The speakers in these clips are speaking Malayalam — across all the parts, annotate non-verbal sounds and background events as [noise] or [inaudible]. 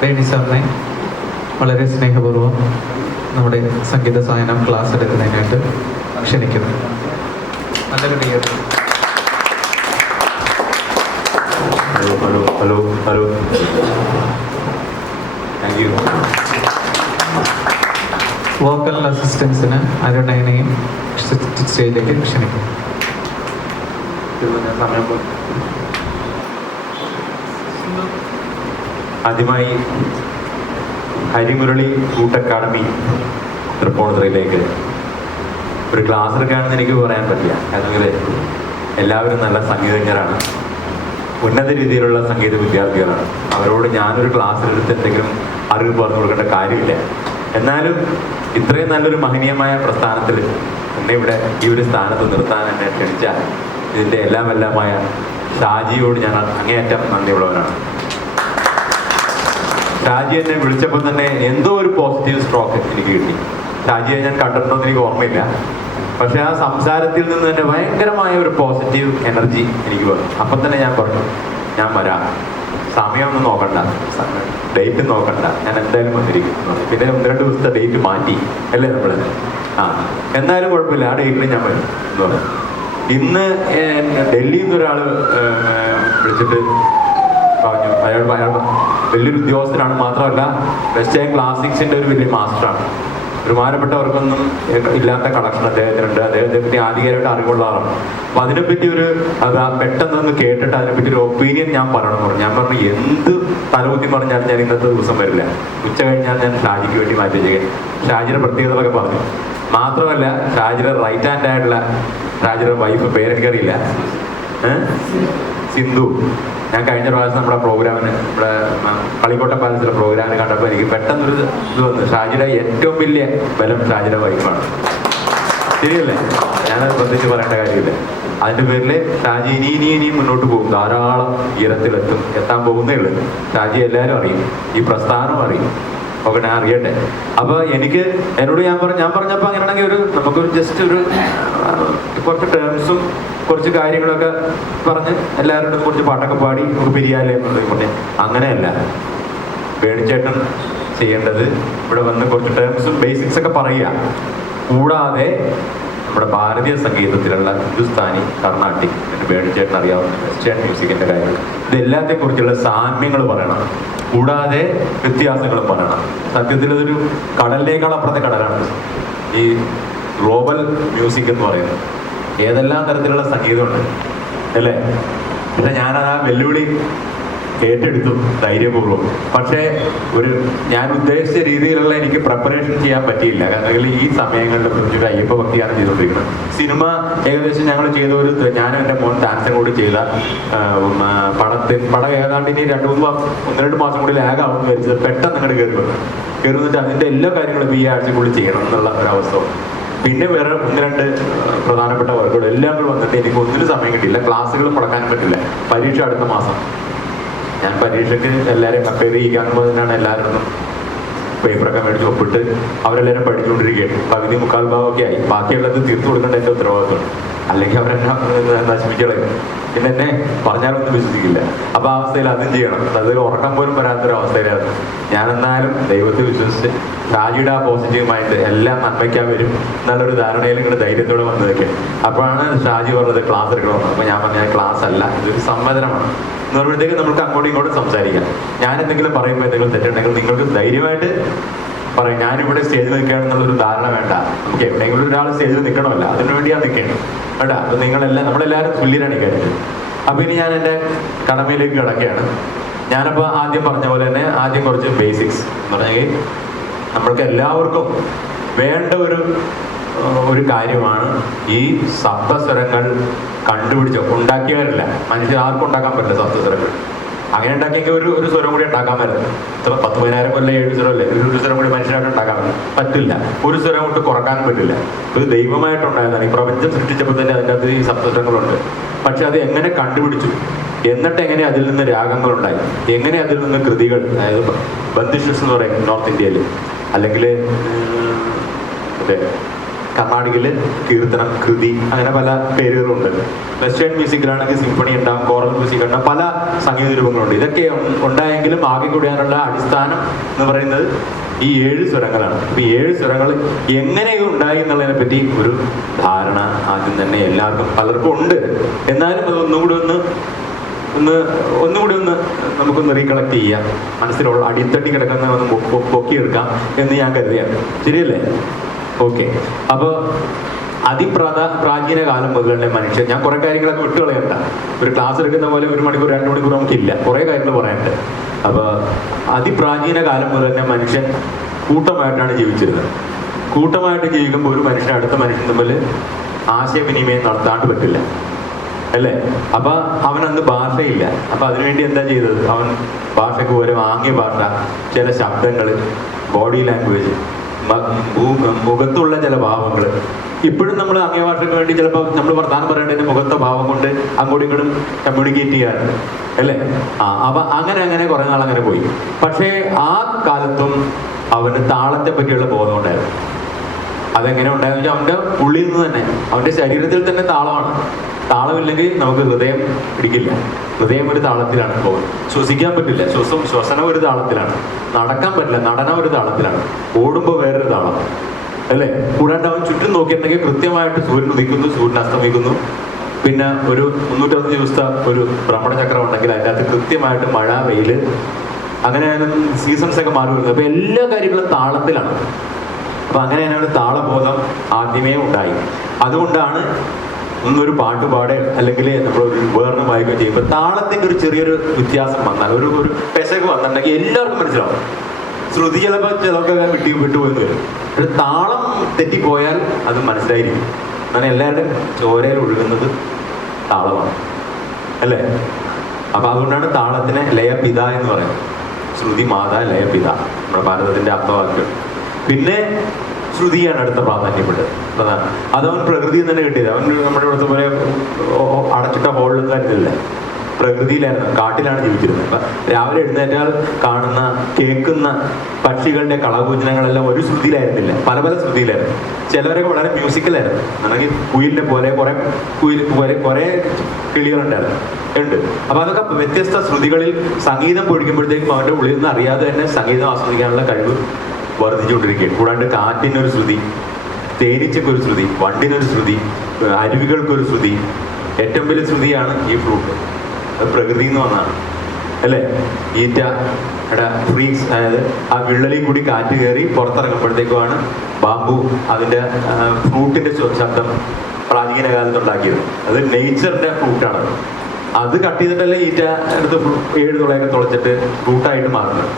വേണി സാറിനെ വളരെ സ്നേഹപൂർവം നമ്മുടെ സംഗീത സായനം ക്ലാസ് എടുക്കുന്നതിനായിട്ട് ക്ഷണിക്കുന്നു. നല്ലൊരു hello hello hello hello thank you vocal അസിസ്റ്റൻസിന് അരുണേനെയും സ്റ്റേജിലേക്ക് ക്ഷണിക്കുന്നു. സമയം പോയി. ആദ്യമായി ഹരിമുരളി ഫുഡ് അക്കാഡമി തൃപ്പൂണിത്തുറയിലേക്ക്. ഒരു ക്ലാസ് എടുക്കുകയാണെന്ന് എനിക്ക് പറയാൻ പറ്റില്ല. അല്ലെങ്കിൽ എല്ലാവരും നല്ല സംഗീതജ്ഞരാണ്. ഉന്നത രീതിയിലുള്ള സംഗീത വിദ്യാർത്ഥികളാണ്. അവരോട് ഞാനൊരു ക്ലാസ്സിലെടുത്ത് എന്തെങ്കിലും അറിവ് പറഞ്ഞു കൊടുക്കേണ്ട കാര്യമില്ല. എന്നാലും ഇത്രയും നല്ലൊരു മഹനീയമായ പ്രസ്ഥാനത്തിൽ എന്നെ ഇവിടെ ഈ ഒരു സ്ഥാനത്ത് നിർത്താൻ എന്നെ ക്ഷണിച്ച ഇതിന്റെ എല്ലാം എല്ലാമായ ഷാജിയോട് ഞാൻ അങ്ങേയറ്റം നന്ദിയുള്ളവനാണ്. ഷാജി എന്നെ വിളിച്ചപ്പോൾ തന്നെ എന്തോ ഒരു പോസിറ്റീവ് സ്ട്രോക്ക് എനിക്ക് കിട്ടി. ഷാജിയെ ഞാൻ കണ്ടിട്ടുണ്ടോ എന്ന് എനിക്ക് ഓർമ്മയില്ല. പക്ഷെ ആ സംസാരത്തിൽ നിന്ന് തന്നെ ഭയങ്കരമായ ഒരു പോസിറ്റീവ് എനർജി എനിക്ക് വന്നു. അപ്പം തന്നെ ഞാൻ പറഞ്ഞു ഞാൻ വരാം. സമയമൊന്നും നോക്കണ്ട. ഡേറ്റ് നോക്കണ്ട. ഞാൻ എന്തായാലും വന്നിരിക്കും. പിന്നെ ഒന്ന് രണ്ട് ദിവസത്തെ ഡേറ്റ് മാറ്റി. അല്ലേ നമ്മൾ ആ. എന്തായാലും കുഴപ്പമില്ല. ആ ഡേറ്റിൽ ഞാൻ വരും എന്ന് പറഞ്ഞു. ഇന്ന് ഡൽഹിയിൽ നിന്ന് ഒരാൾ വിളിച്ചിട്ട് പറഞ്ഞു. അയാൾ അയാൾ വലിയൊരു ഉദ്യോഗസ്ഥനാണ് മാത്രമല്ല വെസ്റ്റേൺ ക്ലാസിക്സിന്റെ ഒരു വലിയ മാസ്റ്ററാണ് ബഹുമാനപ്പെട്ടവർക്കൊന്നും ഇല്ലാത്ത കളക്ഷൻ അദ്ദേഹത്തിനുണ്ട്. അദ്ദേഹത്തെ പറ്റി ആധികാരികമായിട്ട് അറിവുള്ളതാണ് അപ്പൊ അതിനെപ്പറ്റി ഒരു പെട്ടെന്നൊന്ന് കേട്ടിട്ട് അതിനെപ്പറ്റി ഒരു ഒപ്പീനിയൻ ഞാൻ പറയണം പറഞ്ഞു. ഞാൻ പറഞ്ഞു എന്ത് തലകുത്തി പറഞ്ഞാലും ഞാൻ ഇന്നത്തെ ദിവസം വരില്ല. ഉച്ച കഴിഞ്ഞാൽ ഞാൻ ഷാജിക്ക് വേണ്ടി മാറ്റി വെച്ചേക്കാൻ ഷാജിയുടെ പ്രത്യേകതകളൊക്കെ പറഞ്ഞു. മാത്രമല്ല ഷാജിയുടെ റൈറ്റ് ഹാൻഡ് ആയിട്ടുള്ള ഷാജിയുടെ വൈഫ് പേരെനിക്കറിയില്ല. സിന്ധു. ഞാൻ കഴിഞ്ഞ പ്രാവശ്യം നമ്മുടെ പ്രോഗ്രാമിന് നമ്മുടെ കളിക്കോട്ട പാലസിലെ പ്രോഗ്രാമിന് കണ്ടപ്പോൾ എനിക്ക് പെട്ടെന്നൊരു ഇത് വന്നു. ഷാജിയുടെ ഏറ്റവും വലിയ ബലം ഷാജിയുടെ വൈഫാണ്. ശരിയല്ലേ? ഞാനത് ശ്രദ്ധിച്ച് പറയേണ്ട കാര്യമില്ല. അതിന്റെ പേരിൽ ഷാജി ഇനി ഇനി ഇനിയും മുന്നോട്ട് പോകും. ധാരാളം ഉയരത്തിലെത്തും. എത്താൻ പോകുന്നേ ഉള്ളൂ. ഷാജി എല്ലാവരും അറിയും. ഈ പ്രസ്ഥാനം അറിയും. ഒക്കെ ഞാൻ അറിയട്ടെ. അപ്പൊ എനിക്ക് എന്നോട് ഞാൻ പറഞ്ഞു ഞാൻ പറഞ്ഞപ്പോ അങ്ങനെയാണെങ്കിൽ ഒരു നമുക്കൊരു ജസ്റ്റ് ഒരു കുറച്ച് ടേംസും കുറച്ച് കാര്യങ്ങളൊക്കെ പറഞ്ഞ് എല്ലാവരോടും കുറച്ച് പാട്ടൊക്കെ പാടി നമുക്ക് പിരിയാലേ എന്നുള്ളത് പറഞ്ഞു അങ്ങനെയല്ല. വേണിച്ചേട്ടൻ ചെയ്യേണ്ടത് ഇവിടെ വന്ന് കുറച്ച് ടേംസും ബേസിക്സ് ഒക്കെ പറയുക. കൂടാതെ നമ്മുടെ ഭാരതീയ സംഗീതത്തിലുള്ള ഹിന്ദുസ്ഥാനി കർണാട്ടിക് എന്ന് വേണിച്ചേട്ടൻ അറിയാവുന്ന വെസ്റ്റേൺ മ്യൂസിക്കിന്റെ കാര്യങ്ങൾ. ഇതെല്ലാത്തെ കുറിച്ചുള്ള സാമ്യങ്ങൾ പറയണം. കൂടാതെ വ്യത്യാസങ്ങളും പറയണം. സത്യത്തിൽ ഇതൊരു കടലിനേക്കാൾ അപ്പുറത്തെ കടലാണ്. ഈ ഗ്ലോബൽ മ്യൂസിക് എന്ന് പറയുന്നത്. ഏതെല്ലാം തരത്തിലുള്ള സംഗീതമുണ്ട് അല്ലേ? പക്ഷെ ഞാനത് ആ വെല്ലുവിളി ഏറ്റെടുത്തു ധൈര്യപൂർവം. പക്ഷേ ഒരു ഞാൻ ഉദ്ദേശിച്ച രീതിയിലുള്ള എനിക്ക് പ്രിപ്പറേഷൻ ചെയ്യാൻ പറ്റിയില്ല. കാരണം ഈ സമയങ്ങളിൽ പ്രത്യേകിച്ച് അയ്യപ്പ ഭക്തിയാണ് ചെയ്തുകൊണ്ടിരിക്കുന്നത്. സിനിമ ഏകദേശം ഞങ്ങൾ ചെയ്ത ഒരു ഞാനും എന്റെ മോൻ ഡാൻസും കൂടി ചെയ്ത പടത്തിൽ പടം ഏതാണ്ട് ഇനി രണ്ട് മൂന്ന് മാസം ഒന്ന് രണ്ട് മാസം കൂടി ലാഗാവും എന്ന് വെച്ചത് പെട്ടെന്ന് അങ്ങോട്ട് കയറി വന്നു കയറി വന്നിട്ട് അതിന്റെ എല്ലാ കാര്യങ്ങളും ഈ ആഴ്ചക്കുള്ളിൽ ചെയ്യണം എന്നുള്ള ഒരു അവസ്ഥ. പിന്നെ വേറെ ഒന്ന് രണ്ട് പ്രധാനപ്പെട്ട വർക്കുകൾ എല്ലാം കൂടെ വന്നിട്ട് എനിക്ക് ഒന്നിനും സമയം കിട്ടിയില്ല. ക്ലാസ്സുകൾ മുടക്കാനും പറ്റില്ല. പരീക്ഷ അടുത്ത മാസം. ഞാൻ പരീക്ഷയ്ക്ക് എല്ലാവരെയും കമ്പയർ പറഞ്ഞാണ് എല്ലാവരും പേപ്പറൊക്കെ മേടിച്ച് ഒപ്പിട്ട് അവരെല്ലാവരും പഠിച്ചുകൊണ്ടിരിക്കുകയാണ്. പകുതി മുക്കാൽ ഭാഗമൊക്കെ ആയി. ബാക്കിയുള്ളത് തീർത്തു കൊടുക്കേണ്ട എന്റെ ഉത്തരവാദിത്വമാണ്. അല്ലെങ്കിൽ അവരെന്നെ നശിപ്പിച്ചളയും പിന്നെ എന്നെ പറഞ്ഞാലൊന്നും വിശ്വസിക്കില്ല. അപ്പൊ ആ അവസ്ഥയിൽ അതും ചെയ്യണം. അതിൽ ഉറക്കം പോലും വരാത്തൊരവസ്ഥയിലായിരുന്നു ഞാൻ എന്നാലും ദൈവത്തെ വിശ്വസിച്ച് രാജിയുടെ ആ പോസിറ്റീവ് മൈൻഡ് എല്ലാം നന്മയ്ക്കാൻ വരും എന്നുള്ളൊരു ധാരണയിൽ ഇങ്ങനെ ധൈര്യത്തോടെ വന്നതൊക്കെ. അപ്പോഴാണ് ഷാജി പറഞ്ഞത് ക്ലാസ് എടുക്കണമെന്ന് അപ്പൊ ഞാൻ പറഞ്ഞ ക്ലാസ് അല്ല. ഇതൊരു സമ്മതനമാണ്. എന്ന് പറയുമ്പോഴത്തേക്ക് നമുക്ക് അങ്ങോട്ടും ഇങ്ങോട്ടും സംസാരിക്കാം. ഞാൻ എന്തെങ്കിലും പറയുമ്പോൾ എന്തെങ്കിലും തെറ്റുണ്ടെങ്കിൽ നിങ്ങൾക്ക് ധൈര്യമായിട്ട് പറയും. ഞാനിവിടെ സ്റ്റേജിൽ നിൽക്കുകയാണെന്നുള്ളൊരു ധാരണ വേണ്ട. നമുക്ക് എവിടെയെങ്കിലും ഒരാൾ സ്റ്റേജിൽ നിൽക്കണമല്ല. അതിനു വേണ്ടിയാണ് നിൽക്കേണ്ടത്. വേണ്ട അപ്പൊ നിങ്ങളെല്ലാം നമ്മളെല്ലാവരും തുല്യരാണ് കാര്യത്തിൽ. അപ്പൊ ഇനി ഞാൻ എന്റെ കടമയിലേക്ക് കിടക്കുകയാണ്. ഞാനപ്പോൾ ആദ്യം പറഞ്ഞ പോലെ തന്നെ ആദ്യം കുറച്ച് ബേസിക്സ് എന്ന് പറഞ്ഞെങ്കിൽ നമ്മൾക്ക് എല്ലാവർക്കും വേണ്ട ഒരു ഒരു കാര്യമാണ് ഈ സപ്തസ്വരങ്ങൾ കണ്ടുപിടിച്ച. ഉണ്ടാക്കിയവരല്ല. മനുഷ്യർ ആർക്കും ഉണ്ടാക്കാൻ പറ്റില്ല സപ്തസ്വരങ്ങൾ. അങ്ങനെ ഉണ്ടാക്കിയെങ്കിൽ ഒരു ഒരു സ്വരം കൂടി പറ്റില്ല. ഇത്ര പത്ത് പതിനായിരം കൊല്ലം ഏഴ് സ്വരം അല്ലേ? ഒരു ഒരു സ്വരം കൂടി മനുഷ്യരായിട്ട് ഉണ്ടാക്കാൻ പറ്റില്ല. ഒരു സ്വരം കൊണ്ട് കുറയ്ക്കാൻ പറ്റില്ല. ഒരു ദൈവമായിട്ടുണ്ടായതാണ് ഈ പ്രപഞ്ചം സൃഷ്ടിച്ചപ്പോൾ തന്നെ അതിന്റെ അകത്ത് ഈ സപ്തസ്വരങ്ങളുണ്ട് പക്ഷെ അത് എങ്ങനെ കണ്ടുപിടിച്ചു? എന്നിട്ട് എങ്ങനെ അതിൽ നിന്ന് രാഗങ്ങൾ ഉണ്ടായി എങ്ങനെ അതിൽ നിന്ന് കൃതികൾ അതായത് ബന്ദിഷസ് എന്ന് പറയും നോർത്ത് ഇന്ത്യയിൽ. അല്ലെങ്കിൽ അതെ കർണാടകയിൽ കീർത്തനം കൃതി അങ്ങനെ പല പേരുകളുണ്ട്. വെസ്റ്റേൺ മ്യൂസിക്കിലാണെങ്കിൽ സിംഫണി ഉണ്ടാകും കോറൽ മ്യൂസിക് ഉണ്ടാകും പല സംഗീത രൂപങ്ങളുണ്ട്. ഇതൊക്കെ ഉണ്ടായെങ്കിലും ആകെ കൂടിയാനുള്ള അടിസ്ഥാനം എന്ന് പറയുന്നത് ഈ ഏഴ് സ്വരങ്ങളാണ്. അപ്പൊ ഈ ഏഴ് സ്വരങ്ങൾ എങ്ങനെ ഇത് ഉണ്ടായി എന്നുള്ളതിനെ പറ്റി ഒരു ധാരണ ആദ്യം തന്നെ എല്ലാവർക്കും പലർക്കും ഉണ്ട്. എന്നാലും അത് ഒന്നുകൂടി ഒന്ന് ഒന്ന് ഒന്നുകൂടി ഒന്ന് നമുക്കൊന്ന് റീകളക്ട് ചെയ്യാം. മനസ്സിലുള്ള അടിത്തട്ടി കിടക്കുന്ന ഒന്ന് പൊക്കിയെടുക്കാം എന്ന് ഞാൻ കരുതിയാണ് ശരിയല്ലേ? ഓക്കെ. അപ്പോൾ അതിപ്രാത പ്രാചീന കാലം മുതൽ മനുഷ്യൻ ഞാൻ കുറേ കാര്യങ്ങളൊക്കെ വിട്ടുകളയണ്ട. ഒരു ക്ലാസ് എടുക്കുന്ന പോലെ ഒരു മണിക്കൂർ രണ്ട് മണിക്കൂർ നമുക്കില്ല. കുറേ കാര്യങ്ങൾ പറയാനുണ്ട്. അപ്പോൾ അതിപ്രാചീന കാലം മുതൽ തന്നെ മനുഷ്യൻ കൂട്ടമായിട്ടാണ് ജീവിച്ചിരുന്നത്. കൂട്ടമായിട്ട് ജീവിക്കുമ്പോൾ ഒരു മനുഷ്യൻ അടുത്ത മനുഷ്യൻ തമ്മിൽ ആശയവിനിമയം നടത്താണ്ട് പറ്റില്ല. അല്ലേ? അപ്പൊ അവൻ അന്ന് ഭാഷയില്ല. അപ്പൊ അതിനുവേണ്ടി എന്താ ചെയ്തത്? അവൻ ഭാഷയ്ക്ക് ഒരു ആംഗ്യ ഭാഷ ചില ശബ്ദങ്ങൾ ബോഡി ലാംഗ്വേജ് മുഖത്തുള്ള ചില ഭാവങ്ങൾ ഇപ്പോഴും നമ്മൾ ആംഗ്യ ഭാഷയ്ക്ക് വേണ്ടി ചിലപ്പോൾ നമ്മൾ വർത്താനം പറയേണ്ടതിന്റെ മുഖത്തെ ഭാവം കൊണ്ട് അങ്ങോട്ടും ഇങ്ങോട്ടും കമ്മ്യൂണിക്കേറ്റ് ചെയ്യാറുണ്ട് അല്ലേ? ആ അപ്പൊ അങ്ങനെ അങ്ങനെ കുറെ നാൾ അങ്ങനെ പോയി. പക്ഷേ ആ കാലത്തും അവന് താളത്തെ പറ്റിയുള്ള ബോധം ഉണ്ടായിരുന്നു. അതെങ്ങനെ ഉണ്ടായെന്ന് വെച്ചാൽ അവന്റെ ഉള്ളിൽ നിന്ന് തന്നെ അവന്റെ ശരീരത്തിൽ തന്നെ താളമാണ്. താളമില്ലെങ്കിൽ നമുക്ക് ഹൃദയം പിടിക്കില്ല. ഹൃദയം ഒരു താളത്തിലാണ് പോകുന്നത് ശ്വസിക്കാൻ പറ്റില്ല. ശ്വസം ശ്വസനം ഒരു താളത്തിലാണ്. നടക്കാൻ പറ്റില്ല. നടനം ഒരു താളത്തിലാണ്. ഓടുമ്പോൾ വേറൊരു താളം. അല്ലേ? കൂടാണ്ട് അവൻ ചുറ്റും നോക്കിയിട്ടുണ്ടെങ്കിൽ കൃത്യമായിട്ട് സൂര്യൻ ഉദിക്കുന്നു സൂര്യൻ അസ്തമിക്കുന്നു. പിന്നെ ഒരു മുന്നൂറ്ററുപത് ദിവസത്തെ ഒരു ഭ്രമണചക്രം ഉണ്ടെങ്കിൽ അതിനകത്ത് കൃത്യമായിട്ട് മഴ വെയിൽ അങ്ങനെ സീസൺസ് ഒക്കെ മാറി വരുന്നത് അപ്പൊ എല്ലാ കാര്യങ്ങളും താളത്തിലാണ്. അപ്പൊ അങ്ങനെ ഒരു താളബോധം ആദ്യമേ ഉണ്ടായി. അതുകൊണ്ടാണ് ഒന്നൊരു പാട്ട് പാടേ അല്ലെങ്കിൽ നമ്മൾ ഒരു ഉപകരണം വായിക്കുകയും ചെയ്യുമ്പോൾ താളത്തിന്റെ ഒരു ചെറിയൊരു വ്യത്യാസം വന്നാൽ ഒരു ഒരു പെശക് വന്നിട്ടുണ്ടെങ്കിൽ എല്ലാവർക്കും മനസ്സിലാവും. ശ്രുതി ചിലപ്പോൾ ചിലർക്ക് വിട്ടി വിട്ടുപോയെന്ന് വരും. ഒരു താളം തെറ്റിപ്പോയാൽ അത് മനസ്സിലായിരിക്കും. അങ്ങനെ എല്ലാവരുടെയും ചോരയിൽ ഒഴുകുന്നത് താളമാണ്. അല്ലേ? അപ്പൊ അതുകൊണ്ടാണ് താളത്തിനെ ലയപിത എന്ന് പറയുന്നത്. ശ്രുതി മാത ലയപിത നമ്മുടെ ഭാരതത്തിന്റെ അർത്ഥവാക്യം. പിന്നെ ശ്രുതിയാണ് അടുത്ത പ്രാധാന്യപ്പെട്ടത്. അതാണ് അതവൻ പ്രകൃതിയിൽ തന്നെ കിട്ടിയത്. അവൻ നമ്മുടെ ഇവിടുത്തെ പോലെ അടച്ചിട്ട ഹോളിൽ തരുന്നില്ല പ്രകൃതിയിലായിരുന്നു കാട്ടിലാണ് ജീവിച്ചിരുന്നത്. രാവിലെ എഴുന്നേറ്റാൽ കാണുന്ന കേൾക്കുന്ന പക്ഷികളുടെ കളകൂചനങ്ങളെല്ലാം ഒരു ശ്രുതിയിലായിരുന്നില്ല. പല പല ശ്രുതിയിലായിരുന്നു. ചിലവരൊക്കെ വളരെ മ്യൂസിക്കലായിരുന്നു. അല്ലെങ്കിൽ കുയിലിനെ പോലെ കുറെ കുയിൽ പോലെ കുറെ കിളികളുണ്ടായിരുന്നു ഉണ്ട്. അപ്പൊ അതൊക്കെ വ്യത്യസ്ത ശ്രുതികളിൽ സംഗീതം പൊഴിക്കുമ്പോഴത്തേക്കും അവരുടെ ഉള്ളിൽ നിന്ന് അറിയാതെ തന്നെ സംഗീതം ആസ്വദിക്കാനുള്ള കഴിവ് വർദ്ധിച്ചുകൊണ്ടിരിക്കുകയാണ്. കൂടാണ്ട് കാറ്റിനൊരു ശ്രുതി തേനീച്ചക്കൊരു ശ്രുതി വണ്ടിനൊരു ശ്രുതി അരുവികൾക്കൊരു ശ്രുതി ഏറ്റവും വലിയ ശ്രുതിയാണ് ഈ ഫ്രൂട്ട്. അത് പ്രകൃതിയിൽ നിന്ന് വന്നതാണ്. അല്ലേ? ഈറ്റ എടാ ഫ്രീസ് അതായത് ആ വിള്ളലിൽ കൂടി കാറ്റ് കയറി പുറത്തിറങ്ങുമ്പോഴത്തേക്കുമാണ് ബാമ്പു അതിന്റെ ഫ്രൂട്ടിന്റെ ശബ്ദം പ്രാചീന കാലത്ത് ഉണ്ടാക്കിയത് അത് നേച്ചറിന്റെ ഫ്രൂട്ടാണ്. അത് കട്ട് ചെയ്തിട്ടല്ലേ ഈറ്റ എടുത്ത് ഏഴ് തുളയൊക്കെ തുളച്ചിട്ട് ഫ്രൂട്ടായിട്ട് മാറുന്നത്.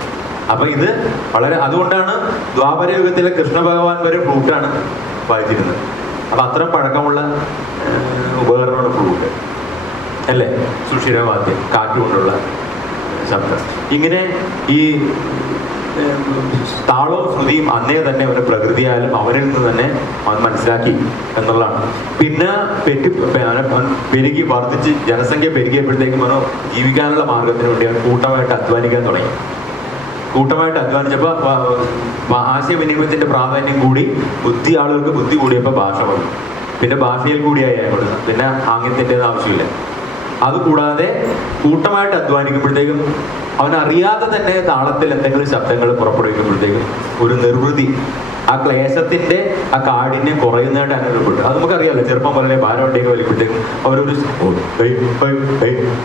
അപ്പൊ ഇത് വളരെ അതുകൊണ്ടാണ് ദ്വാപര യുഗത്തിലെ കൃഷ്ണ ഭഗവാൻ വരെ ഫ്ലൂട്ടാണ് വായിച്ചിരുന്നത്. അപ്പൊ അത്ര പഴക്കമുള്ള ഉപകരണമാണ് ഫ്ലൂട്ട് അല്ലേ? സുഷിരവാദ്യം കാറ്റുകൊണ്ടുള്ള ശബ്ദം. ഇങ്ങനെ ഈ താളവും ശ്രുതിയും അന്നേ തന്നെ അവരുടെ പ്രകൃതിയായാലും അവരിൽ നിന്ന് തന്നെ അവൻ മനസ്സിലാക്കി എന്നുള്ളതാണ്. പിന്നെ പെറ്റി പെരുകി വർദ്ധിച്ച് ജനസംഖ്യ പെരുകിയപ്പോഴത്തേക്കും അവനോ ജീവിക്കാനുള്ള മാർഗത്തിന് വേണ്ടി അവൻ കൂട്ടമായിട്ട് അധ്വാനിക്കാൻ തുടങ്ങി. കൂട്ടമായിട്ട് അധ്വാനിച്ചപ്പോൾ ആശയവിനിമയത്തിന്റെ പ്രാധാന്യം കൂടി ബുദ്ധി ആളുകൾക്ക് ബുദ്ധി കൂടിയപ്പോൾ ഭാഷ വന്നു. പിന്നെ ഭാഷയിൽ കൂടിയായി അങ്ങോട്ട് പിന്നെ ആംഗ്യത്തിന്റെ ആവശ്യമില്ല. അതുകൂടാതെ കൂട്ടമായിട്ട് അധ്വാനിക്കുമ്പോഴത്തേക്കും അവനറിയാതെ തന്നെ താളത്തിൽ എന്തെങ്കിലും ശബ്ദങ്ങൾ പുറപ്പെടുവിക്കുമ്പോഴത്തേക്കും ഒരു നിർവൃതി ആ ക്ലേശത്തിന്റെ ആ കാഠിന്യം കുറയുന്നതായിട്ട് അനുഭവപ്പെട്ടു അത് നമുക്കറിയാമല്ലോ ചെറുപ്പം പോലെ ഭാരം ഉണ്ടെങ്കിൽ വലിക്കുമ്പോഴത്തേക്കും അവരൊരു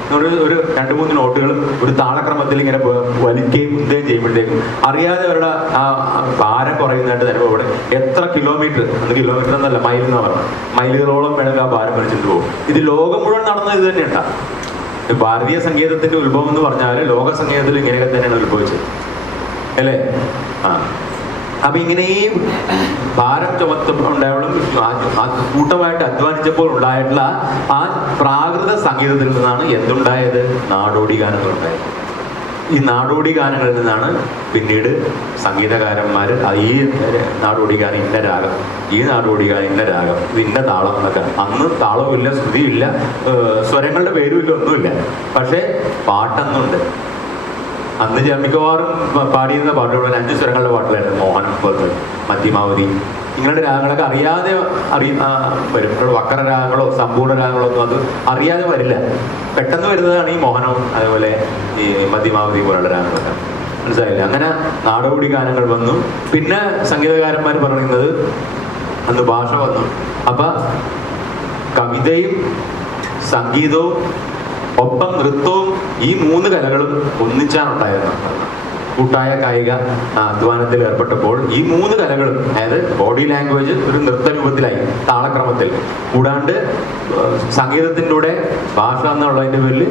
എന്നൊരു ഒരു രണ്ട് മൂന്ന് നോട്ടുകൾ ഒരു താളക്രമത്തിൽ ഇങ്ങനെ വലിക്കുകയും ഉന്തുകയും ചെയ്യുമ്പോഴത്തേക്കും അറിയാതെ അവരുടെ ആ ഭാരം കുറയുന്നതായിട്ട് അനുഭവപ്പെടും എത്ര കിലോമീറ്റർ അത് കിലോമീറ്റർ എന്നല്ല മൈൽ എന്ന് പറഞ്ഞു. മൈലുകളോളം വേണമെങ്കിൽ ആ ഭാരം വലിച്ചിട്ട് പോകും ഇത് ലോകം മുഴുവൻ നടന്നത് ഇത് തന്നെയുണ്ട ഭാരതീയ സംഗീതത്തിന്റെ ഉത്ഭവം എന്ന് പറഞ്ഞാൽ ലോക സംഗീതത്തിൽ ഇങ്ങനെയൊക്കെ തന്നെയാണ് ഉത്ഭവിച്ചത്. അല്ലേ? ആ. അപ്പൊ ഇങ്ങനെ ഈ ഭാരം ചുമത്തുമ്പോൾ ഉണ്ടായവളും കൂട്ടമായിട്ട് അധ്വാനിച്ചപ്പോൾ ഉണ്ടായിട്ടുള്ള ആ പ്രാകൃത സംഗീതത്തിൽ നിന്നാണ് എന്തുണ്ടായത്? നാടോടി ഗാനങ്ങൾ ഉണ്ടായത്. ഈ നാടോടി ഗാനങ്ങളിൽ നിന്നാണ് പിന്നീട് സംഗീതകാരന്മാർ ഈ നാടോടി ഗാനം ഇന്ന രാഗം ഈ നാടോടി ഗാനം ഇന്ന രാഗം ഇന്ന താളം എന്നൊക്കെ. അന്ന് താളവുമില്ല ശ്രുതിയില്ല സ്വരങ്ങളുടെ പേരുമില്ല ഒന്നുമില്ല. പക്ഷേ പാട്ടെന്നുണ്ട്. അന്ന് ഞാൻ മിക്കവാറും പാടിയിരുന്ന പാട്ടുകൾ അഞ്ച് സ്വരങ്ങളുടെ പാട്ടുകളായിരുന്നു മോഹനം പോലത്തെ മധ്യമാവതി. ഇങ്ങനെയുള്ള രാഗങ്ങളൊക്കെ അറിയാതെ അറിയ വരും. വക്ര രാഗങ്ങളോ സമ്പൂർണ രാഗങ്ങളോ ഒന്നും അത് അറിയാതെ വരില്ല. പെട്ടെന്ന് വരുന്നതാണ് ഈ മോഹനവും അതേപോലെ ഈ മധ്യമാവതി പോലുള്ള രാഗങ്ങളൊക്കെ. മനസ്സിലായില്ല? അങ്ങനെ നാടോടി ഗാനങ്ങൾ വന്നു. പിന്നെ സംഗീതകാരന്മാർ പറയുന്നത് അന്ന് ഭാഷ വന്നു. അപ്പൊ കവിതയും സംഗീതവും ഒപ്പം നൃത്തവും ഈ മൂന്ന് കലകളും ഒന്നിച്ചാണ് ഉണ്ടായിരുന്നത് കൂട്ടായ കായിക അധ്വാനത്തിൽ ഏർപ്പെട്ടപ്പോൾ ഈ മൂന്ന് കലകളും അതായത് ബോഡി ലാംഗ്വേജ് ഒരു നൃത്ത രൂപത്തിലായി താളക്രമത്തിൽ. കൂടാണ്ട് സംഗീതത്തിന്റെ കൂടെ ഭാഷ എന്നുള്ളതിന്റെ പേരിൽ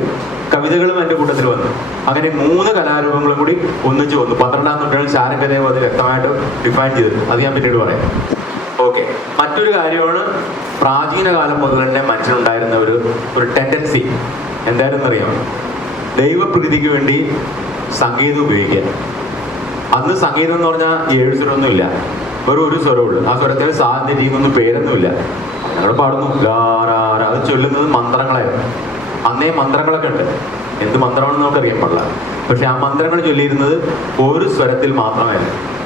കവിതകളും എന്റെ കൂട്ടത്തിൽ വന്നു. അങ്ങനെ മൂന്ന് കലാരൂപങ്ങളും കൂടി ഒന്നിച്ചു വന്നു. പന്ത്രണ്ടാം നൂറ്റാണ്ടിൽ ശാരംഗദേവ് അത് വ്യക്തമായിട്ട് ഡിഫൈൻ ചെയ്തു അത് ഞാൻ പിന്നീട് പറയാം. ഓക്കെ മറ്റൊരു കാര്യമാണ് പ്രാചീന കാലം മുതൽ തന്നെ മനുഷ്യനുണ്ടായിരുന്ന ഒരു ഒരു ടെൻഡൻസി എന്തായിരുന്നു അറിയാമോ ദൈവപ്രീതിക്ക് വേണ്ടി സംഗീതം ഉപയോഗിക്കാൻ. അന്ന് സംഗീതം എന്ന് പറഞ്ഞാൽ ഏഴ് സ്വരമൊന്നും ഇല്ല വെറും ഒരു സ്വരമുള്ളൂ. ആ സ്വരത്തിന് സാധ്യതയൊന്നും പേരൊന്നുമില്ല. ഞങ്ങൾ പാടുന്നു. ലാ, റാ, റാ. അത് ചൊല്ലുന്നത് മന്ത്രങ്ങളായിരുന്നു. അന്നേ മന്ത്രങ്ങളൊക്കെ ഉണ്ട്. എന്ത് മന്ത്രമാണെന്ന് നമുക്കറിയാൻ പാടില്ല. പക്ഷെ ആ മന്ത്രങ്ങൾ ചൊല്ലിയിരുന്നത് ഒരു സ്വരത്തിൽ മാത്രമായിരുന്നു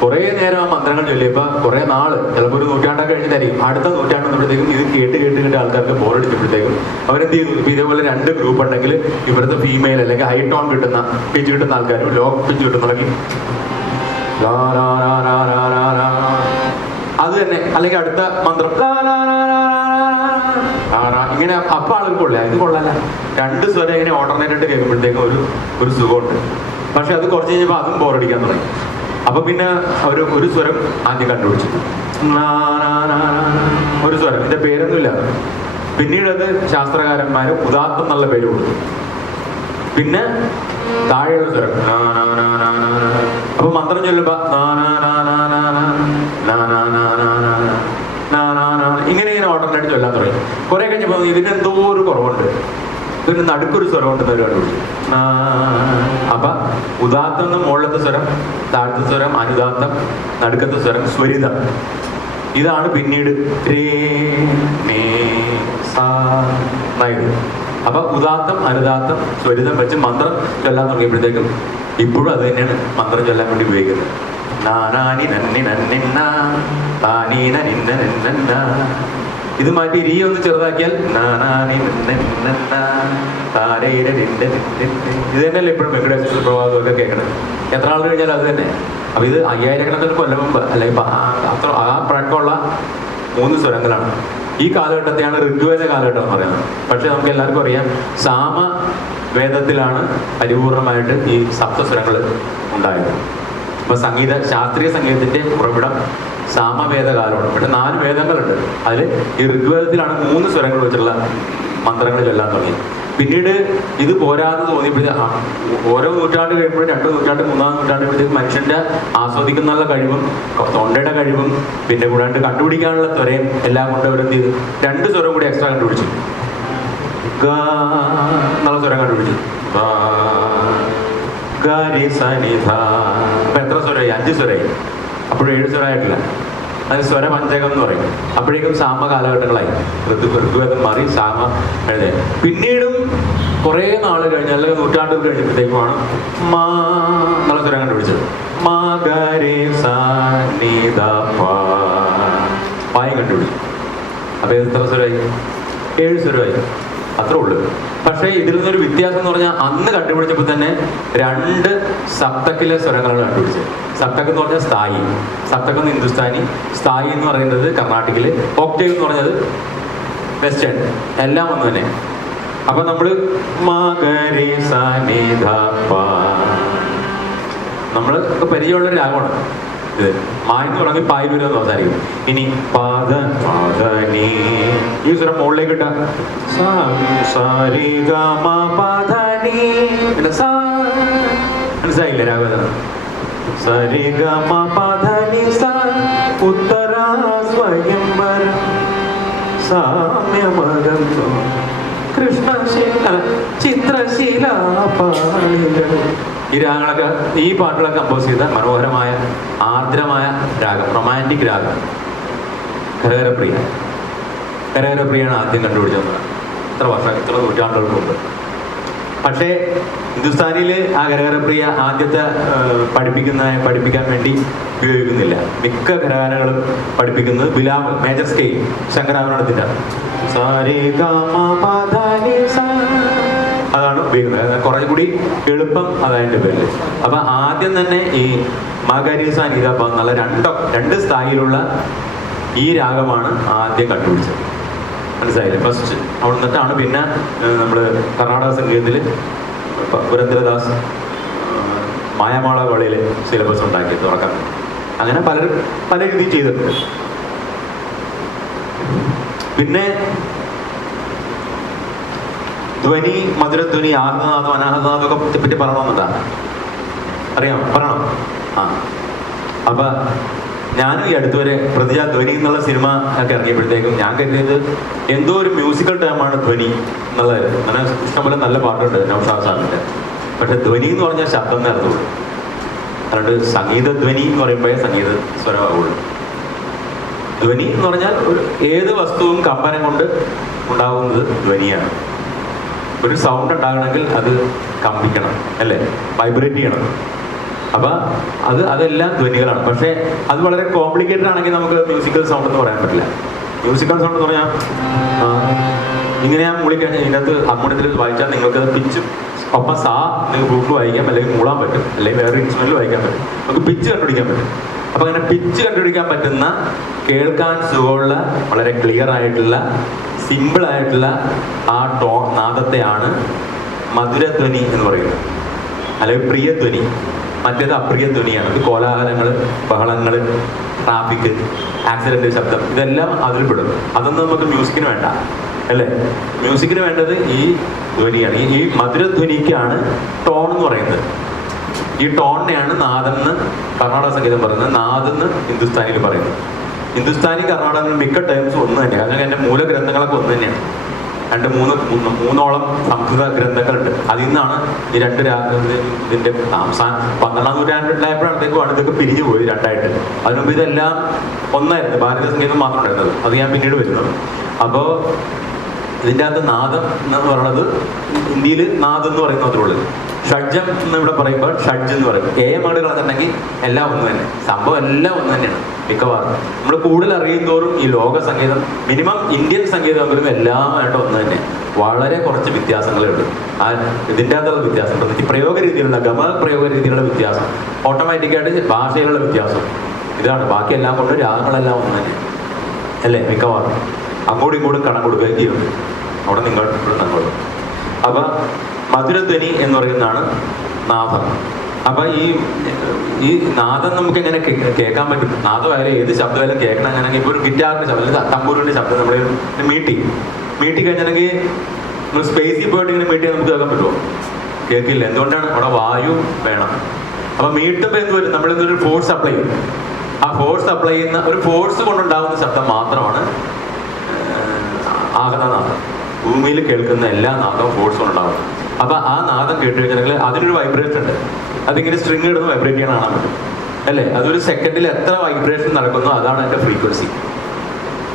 കുറേ നേരം ആ മന്ത്രങ്ങൾ ചൊല്ലിയപ്പോൾ കുറേ നാൾ ചിലപ്പോൾ ഒരു നൂറ്റാണ്ടൊക്കെ കഴിഞ്ഞിട്ടായിരിക്കും അടുത്ത നൂറ്റാണ്ട് വന്നപ്പോഴത്തേക്കും ഇത് കേട്ട് കേട്ട് കേട്ട് ആൾക്കാർക്ക് ബോറടിച്ചപ്പോഴത്തേക്കും അവരെന്ത് ചെയ്തു ഇപ്പൊ ഇതേപോലെ രണ്ട് ഗ്രൂപ്പ് ഉണ്ടെങ്കിൽ ഇവിടുത്തെ ഫീമെയിൽ അല്ലെങ്കിൽ ഹൈ ടോൺ കിട്ടുന്ന പിച്ച് കിട്ടുന്ന ആൾക്കാരും ലോ പിച്ച് കിട്ടുന്നുണ്ടെങ്കിൽ. അത് തന്നെ അല്ലെങ്കിൽ അടുത്ത മന്ത്രം. ഇങ്ങനെ അപ്പൊ ആളുകൾ കൊള്ളില്ല ഇത് കൊള്ളല്ല രണ്ട് സ്വരം ഇങ്ങനെ ഓൾട്ടർനേറ്റ് ആയിട്ട് കേൾക്കുമ്പോഴത്തേക്കും ഒരു ഒരു സുഖമുണ്ട് പക്ഷെ അത് കുറച്ച് കഴിഞ്ഞപ്പോൾ അതും ബോറടിക്കാൻ തുടങ്ങി അപ്പൊ പിന്നെ അവർ ഒരു സ്വരം ആദ്യം കണ്ടുപിടിച്ചു ഒരു സ്വരം ഇതിന്റെ പേരൊന്നുമില്ല പിന്നീട് അത് ശാസ്ത്രകാരന്മാര് ഉദാത്തം നല്ല പേര് കൊടുത്തു പിന്നെ താഴെയുള്ള സ്വരം അപ്പൊ മന്ത്രം ചൊല്ലുമ്പോ ഇങ്ങനെ ഇങ്ങനെ ഓട്ടോമാറ്റിക് ചൊല്ലാൻ തുടങ്ങി കുറെ കഴിഞ്ഞപ്പോ ഇതിന് എന്തോ ഒരു കുറവുണ്ട് ഇതിന് നടുക്കൊരു സ്വരം ഉണ്ടെന്ന് ഒരു കണ്ടുപിടിച്ചു ആ, അപ്പൊ ഉദാത്തം മുകളിലത്തെ സ്വരം താഴത്തെ സ്വരം അനുദാത്തം നടുക്കത്തെ സ്വരം സ്വരിതം. ഇതാണ് പിന്നീട് രേ, മേ, സാ അപ്പൊ ഉദാത്തം അനുദാത്തം സ്വരിതം വെച്ച് മന്ത്രം ചൊല്ലാൻ തുടങ്ങിയപ്പോഴത്തേക്കും ഇപ്പോഴും അത് തന്നെയാണ് മന്ത്രം ചൊല്ലാൻ വേണ്ടി ഉപയോഗിക്കുന്നത്. നാനാനി നന്നി നന്നിന്ന താനീന നിന്ന നിന്ന ഇത് മാറ്റി രീ ഒന്ന് ചെറുതാക്കിയാൽ. ഇത് തന്നെയല്ലേ ഇപ്പോഴും വെങ്കടേശ്വര പ്രഭാതമൊക്കെ കേൾക്കണം എത്ര ആൾ കഴിഞ്ഞാൽ അത് തന്നെ. അപ്പൊ ഇത് അയ്യായിരക്കണക്കിന് കൊല്ലം മുമ്പ് അല്ലെങ്കിൽ അത്ര ആ പഴക്കമുള്ള മൂന്ന് സ്വരങ്ങളാണ്. ഈ കാലഘട്ടത്തെയാണ് ഋഗ്വേദ കാലഘട്ടം എന്ന് പറയുന്നത്. പക്ഷെ നമുക്ക് എല്ലാവർക്കും അറിയാം സാമ വേദത്തിലാണ് പരിപൂർണമായിട്ട് ഈ സപ്തസ്വരങ്ങൾ ഉണ്ടായത്. ഇപ്പൊ സംഗീത ശാസ്ത്രീയ സംഗീതത്തിന്റെ ഉറവിടം സാമവേദകാലമാണ്. പക്ഷെ നാല് വേദങ്ങളുണ്ട്. അതിൽ ഈ ഋഗ്വേദത്തിലാണ് മൂന്ന് സ്വരങ്ങൾ വെച്ചിട്ടുള്ള ചൊല്ലാൻ തുടങ്ങി. പിന്നീട് ഇത് പോരാതെ തോന്നിയപ്പോഴത്തേക്ക് ഓരോ നൂറ്റാണ്ട് കഴിയുമ്പോഴും രണ്ട് നൂറ്റാണ്ട് മൂന്നാം നൂറ്റാണ്ട് കഴിയുമ്പോഴത്തേക്കും മനുഷ്യന്റെ ആസ്വദിക്കുന്ന കഴിവും തൊണ്ടയുടെ കഴിവും പിന്നെ കൂടാണ്ട് കണ്ടുപിടിക്കാനുള്ള ത്വരയും എല്ലാം കൊണ്ട് അവരെന്ത് ചെയ്തു? രണ്ട് സ്വരം കൂടി എക്സ്ട്രാ കണ്ടുപിടിച്ചു. എന്നുള്ള സ്വരം കണ്ടുപിടിച്ചു രി, സ, നി, ധ. അപ്പൊ എത്ര സ്വരമായി അഞ്ച് സ്വരമായി അപ്പോഴും ഏഴ് സ്വരമായിട്ടില്ല അതിന് സ്വരപഞ്ചകം എന്ന് പറയും. അപ്പോഴേക്കും സാമ കാലഘട്ടങ്ങളായി. ഋതു ഋതുവേദം മാറി സാമ എഴുതി. പിന്നീടും കുറേ നാൾ കഴിഞ്ഞ് അല്ലെങ്കിൽ നൂറ്റാണ്ടുകൾ കഴിഞ്ഞപ്പോഴത്തേക്കുമാണ് മാ എന്നുള്ള സ്വരം കണ്ടുപിടിച്ചത്. മാ ഗ രി സ നി പായം കണ്ടുപിടിച്ചു. അപ്പൊ എത്ര സ്വരമായി ഏഴ് സ്വരമായി അത്രേ ഉള്ളൂ. പക്ഷേ ഇതിൽ നിന്നൊരു വ്യത്യാസം എന്ന് പറഞ്ഞാൽ അന്ന് കണ്ടുപിടിച്ചപ്പോൾ തന്നെ രണ്ട് സപ്തക്കിലെ സ്വരങ്ങളാണ് കണ്ടുപിടിച്ചത്. സപ്തക് എന്ന് പറഞ്ഞാൽ സ്ഥായി. സപ്തക് എന്ന് ഹിന്ദുസ്ഥാനി. സ്ഥായി എന്ന് പറയുന്നത് കർണാടകയിൽ ഒക്ടേവ് എന്ന് പറഞ്ഞത് വെസ്റ്റേൺ. എല്ലാം ഒന്ന് തന്നെ. അപ്പൊ നമ്മൾ നമ്മൾ പരിചയമുള്ള രാഗമാണ്. ഇത് ആയെന്ന് തുടങ്ങി പായിലൂര എന്ന് അവസാനിക്കും. ഇനി പാദ പാദനീ ഈ സ്വരം മുകളിലേക്ക് ഇട്ട. മനസ്സിലായില്ല രാഘവ സരി ഗ മ പധനി സ ഉത്തര സ്വയംവര സാമ്യമകന്തോ കൃഷ്ണശീല ചിത്രശീല പാളികൾ ഈ രാഗങ്ങളൊക്കെ ഈ പാട്ടുകളൊക്കെ കമ്പോസ് ചെയ്ത മനോഹരമായ ആർദ്രമായ രാഗം റൊമാന്റിക് രാഗം. കരകരപ്രിയ. കരകരപ്രിയാണ് ആദ്യം കണ്ടുപിടിച്ചത്. ഇത്ര വർഷം ഇത്ര നൂറ്റാണ്ടുകൾക്ക് മുമ്പ്. പക്ഷേ ഹിന്ദുസ്ഥാനിയിൽ ആ കരകരപ്രിയ ആദ്യത്തെ പഠിപ്പിക്കുന്ന പഠിപ്പിക്കാൻ വേണ്ടി ഉപയോഗിക്കുന്നില്ല. മിക്ക ഘരാനകളും പഠിപ്പിക്കുന്നത് ബിലാവ് മേജർ സ്കെയിൽ ശങ്കരാഭരണത്തിന്റെ സാരി ഗമ പദ നി സ. അതാണ് ഉപയോഗിക്കുന്നത്. കുറേ കൂടി എളുപ്പം അതായിട്ട് പേരിൽ അപ്പൊ ആദ്യം തന്നെ ഈ മകരീസ നിരപ്പ എന്നുള്ള രണ്ടോ രണ്ട് സ്ഥായിലുള്ള ഈ രാഗമാണ് ആദ്യം കണ്ടുപിടിച്ചത്. മനസ്സിലായില്ലേ? ഫസ്റ്റ് അവിടെ നിന്നിട്ടാണ് പിന്നെ നമ്മൾ കർണാടക സംഗീതത്തിൽ പുരന്ദരദാസ് മായമാള വളയിൽ സിലബസ് ഉണ്ടാക്കി തുറക്കാൻ അങ്ങനെ പലരും പല രീതി ചെയ്തിട്ടുണ്ട്. പിന്നെ ധ്വനി മധുരധ്വനി ആഹ്ലാദം അനാഹ്ലാദം ഒക്കെ പറ്റി പറയണമെന്നുണ്ടാണ് അറിയാം പറയണം? ആ. അപ്പൊ ഞാനും ഈ അടുത്തുവരെ പ്രതിജ ധ്വനി എന്നുള്ള സിനിമ ഒക്കെ ഇറങ്ങിയപ്പോഴത്തേക്കും ഞാൻ കരുതിയത് എന്തോ ഒരു മ്യൂസിക്കൽ ടൈമാണ് ധ്വനി എന്നുള്ളത്. അങ്ങനെ ഇഷ്ടംപോലെ നല്ല പാട്ടുണ്ട് നൗഷാദ് സാറിന്റെ പക്ഷെ ധ്വനി എന്ന് പറഞ്ഞാൽ ശബ്ദം അർത്ഥമുള്ളൂ അതുകൊണ്ട് സംഗീത ധ്വനി എന്ന് പറയുമ്പോഴേ സംഗീത സ്വരമാവുള്ളൂ ധ്വനി എന്ന് പറഞ്ഞാൽ ഒരു ഏത് വസ്തുവും കമ്പനം കൊണ്ട് ഉണ്ടാകുന്നത് ധ്വനിയാണ്. ഒരു സൗണ്ട് ഉണ്ടാകണമെങ്കിൽ അത് കമ്പിക്കണം അല്ലേ? വൈബ്രേറ്റ് ചെയ്യണം. അപ്പൊ അത് അതെല്ലാം ധ്വനികളാണ്. പക്ഷേ അത് വളരെ കോംപ്ലിക്കേറ്റഡ് ആണെങ്കിൽ നമുക്ക് മ്യൂസിക്കൽ സൗണ്ട് എന്ന് പറയാൻ പറ്റില്ല. മ്യൂസിക്കൽ സൗണ്ട് എന്ന് പറഞ്ഞാൽ ഇങ്ങനെ ഞാൻ മൂളിക്കഴിഞ്ഞാൽ ഇതിനകത്ത് ഹാർമോണിയത്തിൽ വായിച്ചാൽ നിങ്ങൾക്ക് പിച്ചും ഒപ്പം സാ നിങ്ങൾക്ക് ബുക്ക് വായിക്കാം അല്ലെങ്കിൽ മൂളാൻ പറ്റും. അല്ലെങ്കിൽ വേറെ ഇൻസ്ട്രുമെന്റിൽ വായിക്കാൻ പറ്റും. നമുക്ക് പിച്ച് കണ്ടുപിടിക്കാൻ പറ്റും. അപ്പൊ അങ്ങനെ പിച്ച് കണ്ടുപിടിക്കാൻ പറ്റുന്ന കേൾക്കാൻ സുഖമുള്ള വളരെ ക്ലിയർ ആയിട്ടുള്ള സിമ്പിൾ ആയിട്ടുള്ള ആ ടോ നാദത്തെയാണ് മധുരധ്വനി എന്ന് പറയുന്നത്. അല്ലെങ്കിൽ പ്രിയധ്വനി. മറ്റേത് അപ്രിയ ധ്വനിയാണ് അത് കോലാഹലങ്ങൾ ബഹളങ്ങൾ ട്രാഫിക് ആക്സിഡന്റ് ശബ്ദം ഇതെല്ലാം അതിൽ പെടും. അതൊന്നും നമുക്ക് മ്യൂസിക്കിന് വേണ്ട അല്ലേ? മ്യൂസിക്കിന് വേണ്ടത് ഈ ധ്വനിയാണ്. ഈ മധുരധ്വനിക്കാണ് ടോൺ എന്ന് പറയുന്നത്. ഈ ടോണിനെയാണ് നാദെന്ന് കർണാടക സംഗീതം പറയുന്നത്. നാദെന്ന് ഹിന്ദുസ്ഥാനിയിൽ പറയുന്നത്. ഹിന്ദുസ്ഥാനി കർണാടക മിക്ക ടേംസ് ഒന്ന് തന്നെയാണ് കാരണം എന്റെ മൂലഗ്രന്ഥങ്ങളൊക്കെ ഒന്ന് തന്നെയാണ് രണ്ട് മൂന്ന് മൂന്ന് മൂന്നോളം സംസ്കൃത ഗ്രന്ഥങ്ങളുണ്ട്. അതിൽ നിന്നാണ് ഈ രണ്ട് ഇതിന്റെ അവസാന പന്ത്രണ്ടാം നൂറ്റാണ്ടിലായപ്പോഴത്തേക്കുമാണ് ഇതൊക്കെ പിരിഞ്ഞു പോയി രണ്ടായിട്ട്. അതിനു മുമ്പ് ഇതെല്ലാം ഒന്നായിരുന്നു. ഭാരത സംഗീതം മാത്രം ഉണ്ടായിരുന്നത് അത് ഞാൻ പിന്നീട് വരുന്നത്. അപ്പോൾ ഇതിന്റെ അകത്ത് നാദം എന്ന് പറയുന്നത് ഇന്ത്യയിൽ നാദം എന്ന് പറയുന്ന ഷഡ്ജം എന്ന് ഇവിടെ പറയുമ്പോൾ ഷഡ്ജ് എന്ന് പറയും. ഏ മകൾ കളഞ്ഞിട്ടുണ്ടെങ്കിൽ എല്ലാം ഒന്ന് തന്നെ. സംഭവം എല്ലാം ഒന്ന് തന്നെയാണ് മിക്കവാറും. നമ്മൾ കൂടുതൽ അറിയും തോറും ഈ ലോക സംഗീതം മിനിമം ഇന്ത്യൻ സംഗീതം എങ്കിലും എല്ലാമായിട്ട് ഒന്ന് തന്നെ. വളരെ കുറച്ച് വ്യത്യാസങ്ങളേ ഉള്ളൂ ആ ഇതിന്റെ അകത്തുള്ള വ്യത്യാസം പ്രത്യേകിച്ച് പ്രയോഗ രീതിയിലുള്ള ഗമ പ്രയോഗ രീതിയിലുള്ള വ്യത്യാസം ഓട്ടോമാറ്റിക്കായിട്ട് ഭാഷയിലുള്ള വ്യത്യാസം. ഇതാണ്. ബാക്കി എല്ലാം കൊണ്ട് രാഗങ്ങളെല്ലാം ഒന്ന് തന്നെ. അല്ലേ? മിക്കവാറും. അങ്ങോട്ടും ഇങ്ങോട്ടും കണം കൊടുക്കുകയും ചെയ്യും. അവിടെ നിങ്ങൾ അങ്ങോട്ടും അപ്പൊ മധുരധ്വനി എന്ന് പറയുന്നതാണ് നാഥം. അപ്പൊ ഈ ഈ നാദം നമുക്ക് എങ്ങനെ കേൾക്കാൻ പറ്റും? നാദമായാലും ഏത് ശബ്ദമായാലും കേൾക്കണം അങ്ങനെയാണെങ്കിൽ ഇപ്പോൾ ഒരു ഗിറ്റാറിന്റെ ശബ്ദം അല്ലെങ്കിൽ തമ്പൂരിന്റെ ശബ്ദം നമ്മൾ മീട്ടി. മീട്ടി കഴിഞ്ഞാണെങ്കിൽ നമ്മൾ സ്പേസിൽ പോയിട്ട് ഇങ്ങനെ മീട്ടിയാൽ നമുക്ക് കേൾക്കാൻ പറ്റുമോ കേൾക്കില്ല. എന്തുകൊണ്ടാണ്? അവിടെ വായു വേണം. അപ്പൊ മീട്ടുമ്പോൾ എന്ത് വരും? നമ്മൾ ഒരു ഫോഴ്സ് അപ്ലൈ ചെയ്യും. ആ ഫോഴ്സ് അപ്ലൈ ചെയ്യുന്ന ഒരു ഫോഴ്സ് കൊണ്ടുണ്ടാകുന്ന ശബ്ദം മാത്രമാണ് ആഹ്ലാദനാദം. ഭൂമിയിൽ കേൾക്കുന്ന എല്ലാ നാദവും ഫോഴ്സ് കൊണ്ടുണ്ടാകും അപ്പൊ ആ നാദം കേട്ട് കഴിഞ്ഞാൽ അതിനൊരു വൈബ്രേഷൻ ഉണ്ട്. അതിങ്ങനെ സ്ട്രിങ് ഇടുന്ന വൈബ്രേറ്റ് ചെയ്യാൻ കാണാൻ പറ്റും. അല്ലേ? അതൊരു സെക്കൻഡിൽ എത്ര വൈബ്രേഷൻ നടക്കുന്നു അതാണ് അതിന്റെ ഫ്രീക്വൻസി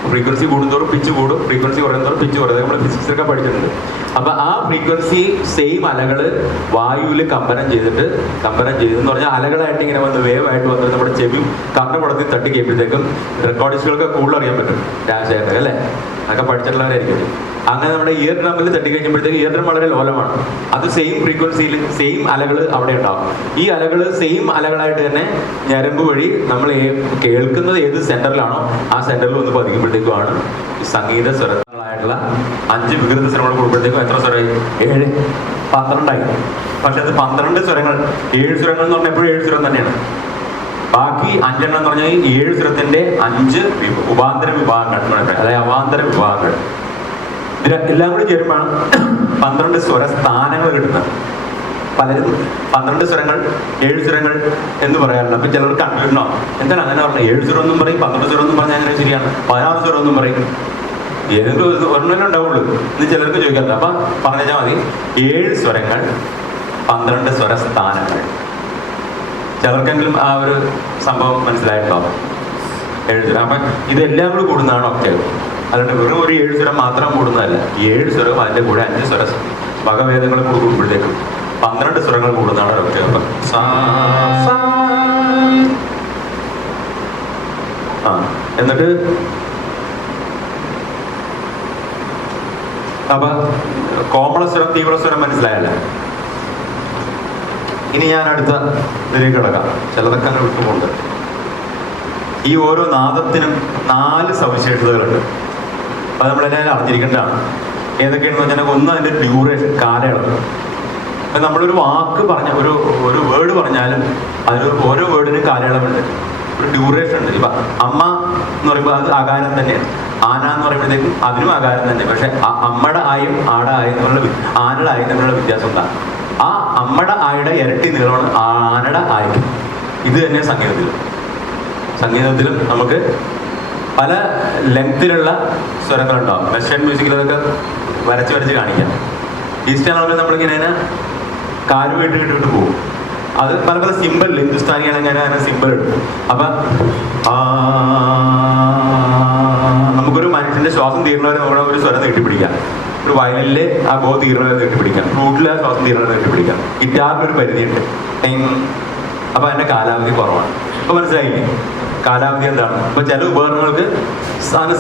ഫ്രീക്വൻസി കൂടുന്നതോറും പിച്ച് കൂടും ഫ്രീക്വൻസി കുറയുന്നതോറും പിച്ച് കുറയും. നമ്മൾ ഫിസിക്സ് ഒക്കെ പഠിച്ചിട്ടുണ്ട്. അപ്പൊ ആ ഫ്രീക്വൻസി സെയിം അലകൾ വായുവിൽ കമ്പനം ചെയ്തിട്ട് കമ്പനം ചെയ്തെന്ന് പറഞ്ഞാൽ അലകളായിട്ട് ഇങ്ങനെ വന്ന് വേവ് ആയിട്ട് വന്നിട്ട് നമ്മുടെ ചെവി കർണപടത്തിൽ തട്ടി കഴിയുമ്പോഴത്തേക്കും റെക്കോർഡിസ്റ്റുകൾക്ക് കൂടുതൽ അറിയാൻ പറ്റും രാജശേഖരൻ അല്ലേ? അതൊക്കെ പഠിച്ചിട്ടുള്ളവരായിരിക്കും. അങ്ങനെ നമ്മുടെ ഇയർ ഡ്രമ്മിൽ തട്ടി കഴിഞ്ഞപ്പോഴത്തേക്ക് ഇയർ ഡ്രം വളരെ ലോലമാണ്. അത് സെയിം ഫ്രീക്വൻസിയിൽ സെയിം അലകൾ അവിടെ ഉണ്ടാവും. ഈ അലകൾ സെയിം അലകളായിട്ട് തന്നെ ഞരമ്പ് വഴി നമ്മൾ കേൾക്കുന്നത് ഏത് സെന്ററിലാണോ ആ സെന്ററിൽ ഒന്ന് പതിക്കുമ്പോഴത്തേക്കുമാണ് സംഗീത സ്വരങ്ങളായിട്ടുള്ള അഞ്ച് വികൃത സ്വരങ്ങൾ കൊടുക്കുമ്പോഴത്തേക്കും എത്ര സ്വരം? ഏഴ്. പന്ത്രണ്ടായി. പക്ഷെ അത് പന്ത്രണ്ട് സ്വരങ്ങൾ. ഏഴ് സ്വരങ്ങൾ എന്ന് പറഞ്ഞാൽ എപ്പോഴും ഏഴ് സ്വരം തന്നെയാണ്. ബാക്കി അഞ്ചെണ്ണം എന്ന് പറഞ്ഞാൽ ഏഴ് സ്വരത്തിന്റെ അഞ്ച് ഉപാന്തര വിഭാഗങ്ങൾ. അതായത് അവാന്തര വിഭാഗങ്ങൾ. എല്ലാം കൂടി ചേരുമ്പോഴാണ് പന്ത്രണ്ട് സ്വര സ്ഥാനങ്ങൾ കിട്ടുന്നത്. പലരും പന്ത്രണ്ട് സ്വരങ്ങൾ ഏഴ് സ്വരങ്ങൾ എന്ന് പറയാറുണ്ട്. അപ്പൊ ചിലർക്ക് കൺഫ്യൂഷനോ എന്താണ് അങ്ങനെ പറഞ്ഞത്? ഏഴ് സ്വരം എന്നും പറയും പന്ത്രണ്ട് സ്വരം എന്നും പറഞ്ഞാൽ അങ്ങനെ ശരിയാണ്. പതിനാറ് സ്വരം എന്നും പറയും. ഏതെങ്കിലും ഒരെണ്ണം ഉണ്ടാവുള്ളൂ എന്ന് ചിലർക്ക് ചോദിക്കാറില്ല അപ്പൊ പറഞ്ഞാൽ മതി ഏഴ് സ്വരങ്ങൾ പന്ത്രണ്ട് സ്വര സ്ഥാനങ്ങൾ. ചിലർക്കെങ്കിലും ആ ഒരു സംഭവം മനസ്സിലായിട്ടുണ്ടാവും. ഏഴ് സ്വരം. അപ്പൊ ഇതെല്ലാം കൂടി കൂടുന്നതാണ് ഒക്ടേവ് അല്ലാണ്ട് വെറും ഒരു ഏഴ് സ്വരം മാത്രം കൂടുന്നതല്ല. ഏഴ് സ്വരം അതിന്റെ കൂടെ അഞ്ച് സ്വര വകഭേദങ്ങൾ കൂടി കൂടുമ്പോഴത്തേക്കും പന്ത്രണ്ട് സ്വരങ്ങൾ കൂടുന്നതാണ് ഒരു ആ എന്നിട്ട് അപ്പൊ കോമളസ്വരം തീവ്രസ്വരം മനസ്സിലായല്ല? ഇനി ഞാൻ അടുത്ത ഇതിലേക്ക് കിടക്കാം. ചിലതൊക്കെ അങ്ങനെ വിട്ടുപോകുന്നുണ്ട് ഈ ഓരോ നാദത്തിനും നാല് സവിശേഷതകളുണ്ട്. അത് നമ്മളെല്ലാവരും അറിഞ്ഞിരിക്കേണ്ടതാണ്. ഏതൊക്കെയാണെന്ന് വെച്ചാൽ ഒന്ന് അതിന്റെ ഡ്യൂറേഷൻ കാലയളവ്. ഇപ്പം നമ്മളൊരു വാക്ക് പറഞ്ഞ ഒരു ഒരു വേർഡ് പറഞ്ഞാലും അതിന് ഓരോ വേർഡിനും കാലയളവുണ്ട്. ഒരു ഡ്യൂറേഷൻ ഉണ്ട്. ഇപ്പം അമ്മ എന്ന് പറയുമ്പോൾ അത് ആകാരം തന്നെയാണ്. ആന എന്ന് പറയുമ്പോഴത്തേക്കും അതിനും ആകാരം തന്നെ. പക്ഷെ അമ്മയുടെ ആയും ആട ആയും തമ്മിലുള്ള ആനയുടെ ആയും തമ്മിലുള്ള വ്യത്യാസം എന്താണ്? ആ അമ്മയുടെ ആയുടെ ഇരട്ടി നീളമാണ് ആനയുടെ ആയ്ക്ക് ഇത് തന്നെ സംഗീതത്തിൽ സംഗീതത്തിലും നമുക്ക് പല ലെങ്തിലുള്ള സ്വരങ്ങളുണ്ടാവും. വെസ്റ്റേൺ മ്യൂസിക്കിൽ അതൊക്കെ വരച്ച് വരച്ച് കാണിക്കാം. ഈസ്റ്റേൺ ആണെങ്കിൽ നമ്മളിങ്ങനെ കാലുമായിട്ട് ഇട്ടിട്ട് പോകും. അത് പല പല സിമ്പിൾ ഹിന്ദുസ്ഥാനിയാണെങ്കിൽ അങ്ങനെ അങ്ങനെ സിമ്പിൾ എടുക്കും അപ്പം നമുക്കൊരു മനുഷ്യന്റെ ശ്വാസം തീർന്നവരെ നമ്മുടെ ഒരു സ്വരം നീട്ടിപ്പിടിക്കാം. ഒരു വയലിൽ ആ ബോ തീർന്നവരെ നീട്ടിപ്പിടിക്കാം. ഫ്ലൂട്ടിൽ ആ ശ്വാസം തീർന്നവരെ നീട്ടിപ്പിടിക്കാം. ഗിറ്റാറിന് ഒരു പരിധിയുണ്ട്. ടിങ്. അപ്പൊ അതിന്റെ കാലാവധി കുറവാണ്. അപ്പോൾ മനസ്സിലായില്ലേ? കാലാവധി എന്താണ്? ഇപ്പൊ ചില ഉപകരണങ്ങൾക്ക്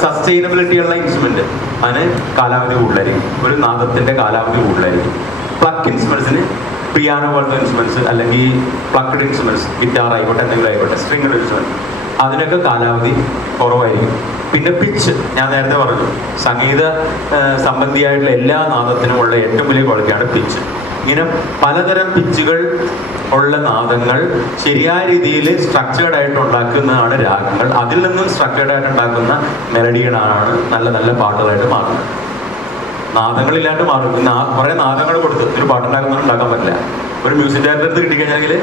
സസ്റ്റൈനബിലിറ്റി ഉള്ള ഇൻസ്ട്രുമെന്റ് അതിന് കാലാവധി കൂടുതലായിരിക്കും. ഒരു നാദത്തിന്റെ കാലാവധി കൂടുതലായിരിക്കും. പ്ലക്ക് ഇൻസ്ട്രുമെന്റ്സിന് പിയാനോ പോലത്തെ ഇൻസ്ട്രുമെന്റ്സ് അല്ലെങ്കിൽ പ്ലക്ഡ് ഇൻസ്ട്രുമെന്റ്സ് ഗിറ്റാർ ആയിക്കോട്ടെ എന്തെങ്കിലും ആയിക്കോട്ടെ സ്ട്രിംഗ് ഇൻസ്ട്രുമെന്റ് അതിനൊക്കെ കാലാവധി കുറവായിരിക്കും. പിന്നെ പിച്ച് ഞാൻ നേരത്തെ പറഞ്ഞു സംഗീത സംബന്ധിയായിട്ടുള്ള എല്ലാ നാദത്തിനുമുള്ള ഏറ്റവും വലിയ ക്വാളിറ്റിയാണ് പിച്ച് ഇങ്ങനെ പലതരം പിച്ചുകൾ ഉള്ള നാദങ്ങൾ ശരിയായ രീതിയിൽ സ്ട്രക്ചേർഡ് ആയിട്ട് ഉണ്ടാക്കുന്നതാണ് രാഗങ്ങൾ. അതിൽ നിന്നും സ്ട്രക്ചേർഡ് ആയിട്ട് ഉണ്ടാക്കുന്ന മെലഡികളാണ് നല്ല നല്ല പാട്ടുകളായിട്ട് മാറുന്നത്. നാദങ്ങളില്ലാണ്ട് മാറും. കുറെ നാദങ്ങൾ കൊടുത്ത് ഒരു പാട്ടുണ്ടാക്കുന്ന ഉണ്ടാക്കാൻ പറ്റില്ല. ഒരു മ്യൂസിക് ഡയറക്ടർ അടുത്ത് കിട്ടിക്കഴിഞ്ഞാൽ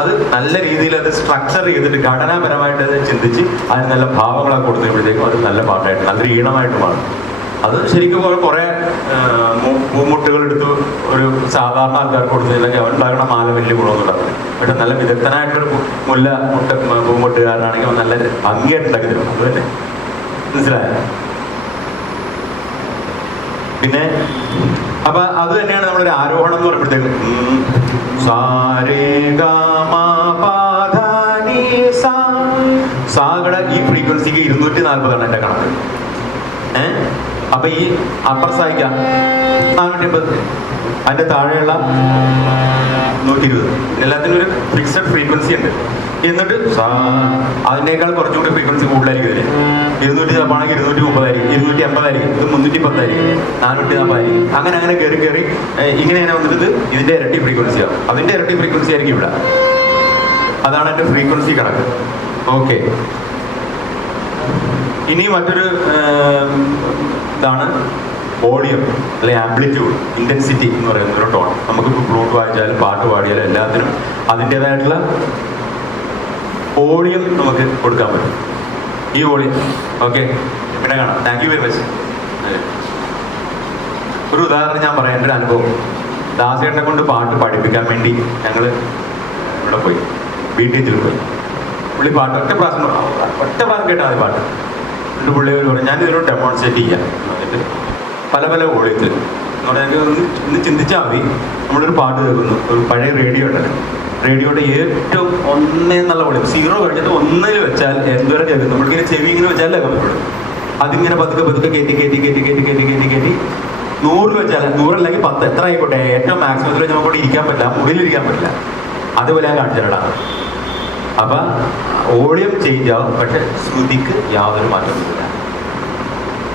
അത് നല്ല രീതിയിൽ അത് സ്ട്രക്ചർ ചെയ്തിട്ട് ഘടനാപരമായിട്ട് അത് ചിന്തിച്ച് അതിന് നല്ല ഭാവങ്ങളൊക്കെ കൊടുത്തപ്പോഴത്തേക്കും അത് നല്ല പാട്ടായിട്ട് നല്ലൊരു ഈണമായിട്ട് മാറും. അത് ശരിക്കും കുറെ പൂമുട്ടുകൾ എടുത്ത് ഒരു സാധാരണ ആൾക്കാർക്ക് കൊടുത്തില്ലെങ്കിൽ അവൻ ഉണ്ടാകുന്ന മാല വലിയ ഗുണമൊന്നും പക്ഷെ നല്ല വിദഗ്ധനായിട്ടൊരു മുല്ല മുട്ട പൂമുട്ടുകാരനാണെങ്കിൽ അവൻ നല്ല ഭംഗിയായിട്ട് ഉണ്ടാക്കി തരും അതുതന്നെ മനസ്സിലായോ? പിന്നെ അപ്പൊ അത് തന്നെയാണ് നമ്മളൊരു ആരോഹണം എന്ന് പറയുമ്പോഴത്തേക്കും ഉം, സാ, രേ, ഗ, മ, പ, ധ, നി, സ. സായുടെ ഈ ഫ്രീക്വൻസിക്ക് ഇരുന്നൂറ്റി നാൽപ്പതാണ് എന്റെ കണക്ക്. ഏ? അപ്പൊ ഈ അപ്പർ സായിക്ക അതിന്റെ താഴെയുള്ള നൂറ്റി ഇരുപത് എല്ലാത്തിനും ഒരു ഫിക്സഡ് ഫ്രീക്വൻസി ഉണ്ട്. എന്നിട്ട് അതിനേക്കാൾ കുറച്ചുകൂടി ഫ്രീക്വൻസി കൂടുതലായിരിക്കും ഇതിന് ഇരുന്നൂറ്റി നാൽപ്പാണെങ്കിൽ ഇരുന്നൂറ്റി മുപ്പതായിരിക്കും. ഇരുന്നൂറ്റി അമ്പതായിരിക്കും. ഇത് മുന്നൂറ്റി പത്തായിരിക്കും. നാനൂറ്റി നാൽപ്പതായിരിക്കും അങ്ങനെ അങ്ങനെ കയറി കയറി ഇങ്ങനെയാണ് ഇങ്ങനെ ഇങ്ങനെ വന്നിട്ട് ഇതിന്റെ ഇരട്ടി ഫ്രീക്വൻസി അതിന്റെ ഇരട്ടി ഫ്രീക്വൻസി ആയിരിക്കും ഇവിടെ. അതാണ് എന്റെ ഫ്രീക്വൻസി കണക്ക്. ഓക്കെ ഇനി മറ്റൊരു ഇതാണ് വോളിയം അല്ലെ ആംപ്ലിറ്റ്യൂഡ് ഇന്റൻസിറ്റി എന്ന് പറയുന്ന ഒരു ടോൺ നമുക്കിപ്പോൾ ഫ്ലൂട്ട് വായിച്ചാലും പാട്ട് പാടിയാലും എല്ലാത്തിനും അതിന്റെതായിട്ടുള്ള വോളിയം നമുക്ക് കൊടുക്കാൻ പറ്റും. ഈ വോളിയം ഓക്കെ പിന്നെ കാണാം. താങ്ക് യു വെരി മച്ച് ഒരു ഉദാഹരണം ഞാൻ പറയാം. എന്റെ ഒരു അനുഭവം. ദാസേട്ടനെ കൊണ്ട് പാട്ട് പഠിപ്പിക്കാൻ വേണ്ടി ഞങ്ങൾ ഇവിടെ പോയി. വീട്ടിൽ പോയി. പുള്ളി പാട്ട് ഒറ്റ പ്രാവശ്യം ഒറ്റ പ്രാവശ്യം കേട്ടാൽ മതി പാട്ട്. എന്നിട്ട് പുള്ളിയോട് പറഞ്ഞു ഞാൻ ഇതിനോട് ഡെമോൺസ്ട്രേറ്റ് ചെയ്യാം. പല പല വോളിയത്തിൽ എന്ന് പറഞ്ഞാൽ ഒന്ന് ഒന്ന് ചിന്തിച്ചാൽ മതി. നമ്മളൊരു പാട്ട് കേൾക്കുന്നു. ഒരു പഴയ റേഡിയോ ഉണ്ടല്ലോ. റേഡിയോയുടെ ഏറ്റവും ഒന്നേ നല്ല വോളിയം സീറോ കഴിഞ്ഞിട്ട് ഒന്നിൽ വെച്ചാൽ എന്തോരം കേൾക്കും നമ്മളിങ്ങനെ ചെവി ഇങ്ങനെ വെച്ചാലേ കേൾക്കുള്ളൂ അതിങ്ങനെ പതുക്കെ പതുക്കെ കയറ്റി കയറ്റി കയറ്റി കയറ്റി കയറ്റി കയറ്റി കയറ്റി നൂറിൽ വെച്ചാൽ നൂറല്ലെങ്കിൽ പത്ത് എത്ര ആയിക്കോട്ടെ? ഏറ്റവും മാക്സിമത്തിൽ നമുക്കോട്ട് നമുക്ക് ഇരിക്കാൻ പറ്റില്ല മുകളിലിരിക്കാൻ പറ്റില്ല. അതുപോലെ ഞാൻ കാണിച്ചിട്ടാ അപ്പൊ ഓഡിയം ചേഞ്ച് ആവും. പക്ഷെ ശ്രുതിക്ക് യാതൊരു മാറ്റമൊന്നുമില്ല